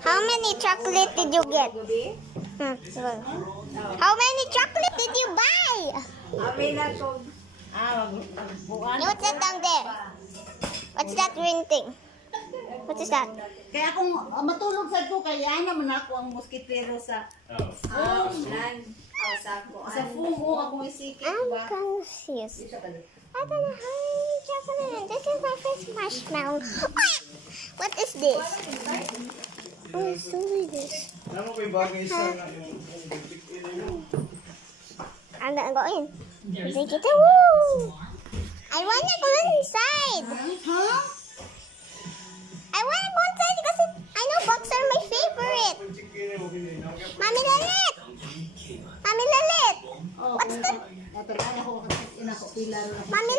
How many chocolate did you get? How many chocolate did you buy? What's that down there? What's that green thing? What is that? Kaya kung matulog sa ko, kaya naman ako ang moskitero sa sa fumo akong isikip I'm ba? confused. I don't know how many chocolate. This is my first marshmallow. What is this? Oh, so this. Ano ko yung bagay sa yung I'm gonna go in. Take it. Woo! I wanna go inside. Huh? I wanna go inside because I know bugs are my favorite. Mommy Lalit! Mommy Lalit! Oh, What's that? Natalaga ko kasi inako pila. Mommy